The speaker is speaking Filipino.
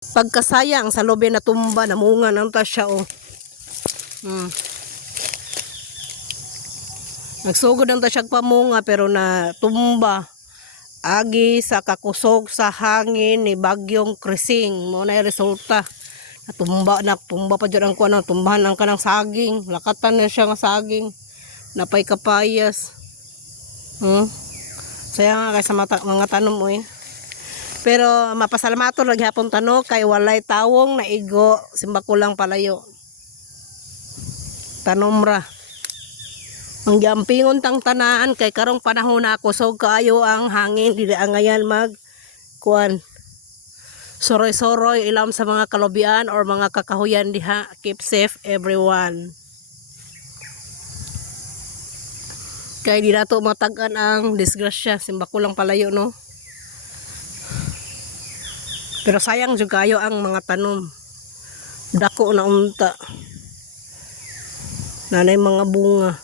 Pagkasayang sa lobe na tumba, namunga nang ta siya oh. Nagsugod ang ta siya pamunga pero na tumba. Agi sa kakusog sa hangin ni bagyong Krising mo na yung resulta. Tumba pa dyan ang kuwan, tumbahan ang kanang saging, lakatan na siya nga saging, napay kapayas. Saya nga kay sa mga tanom mo eh. Pero mapasalamato lagi hapon tano kay walay tawong na igo, simba ko lang palayo. Tanom ra. Ang giampingon tang tanaan kay karong panahon na kusog kaayo ang hangin, dili ang ngayon mag kuan. Soroy-soroy ilam sa mga kalubian or mga kakahuyan diha. Keep safe everyone. Kay di nato matagan ang disgrasya, simba ko lang palayo no. Pero sayang jud kayo ang mga tanom. Dako na unta. Nanay mga bunga.